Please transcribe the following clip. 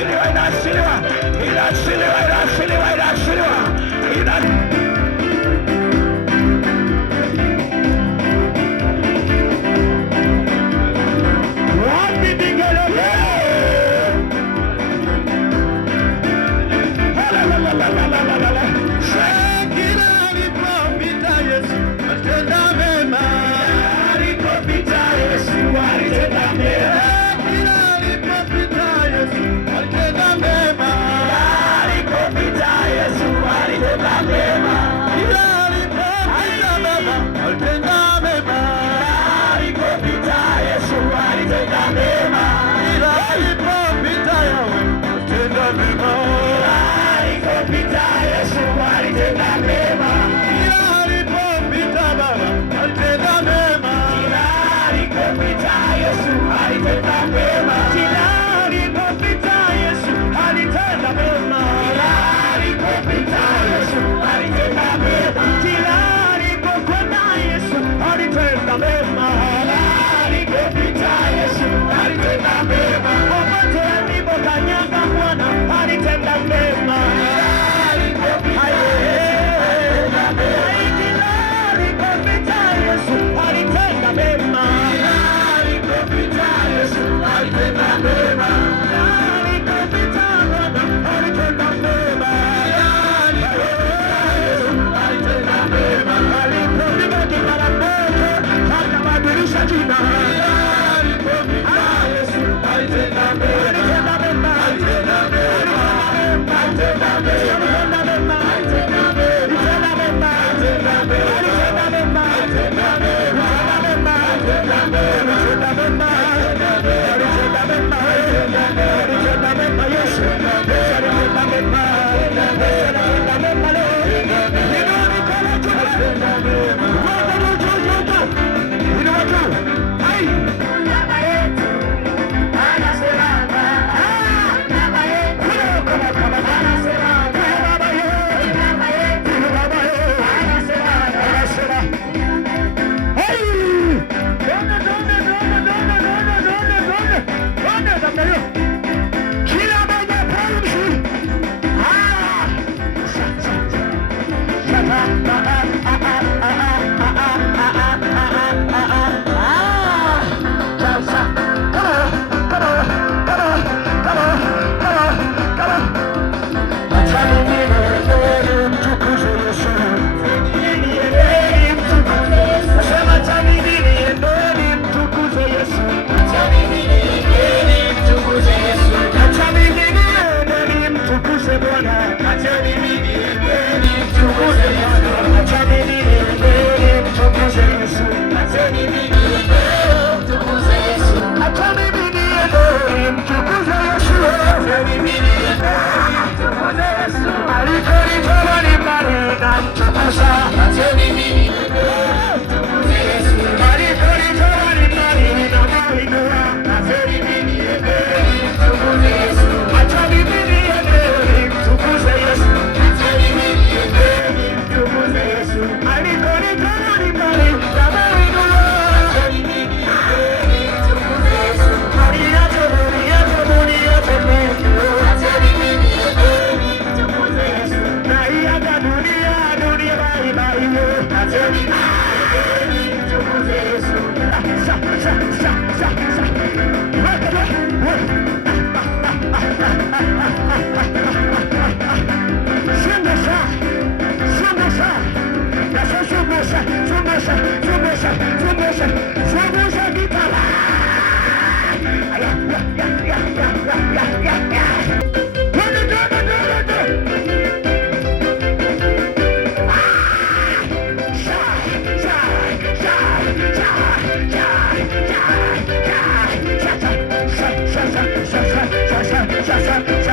inaachiliwa, inaachiliwa, inaachiliwa, inaachiliwa, inaachiliwa, wapi vigelegele? Kila alipopita Yesu alitenda mema, alipopita Yesu alitenda mema, kila alipopita Yesu alitenda mema, alipopita Yesu alitenda mema, kila alipopita mema alitenda mema, alipopita Yesu alitenda mema, kila alipopita Yesu alitenda mema, alipopita Yesu alitenda mema, kila alipopita Baba alitenda mema, kila alipopita Yesu alitenda mema, kila alipopita Yesu alitenda mema, kila alipopita Yesu alitenda mema, kila alipokwenda Yesu alitenda mema, kila alipopita Yesu alitenda mema, popote alipokanyaga Bwana alitenda mema. Shut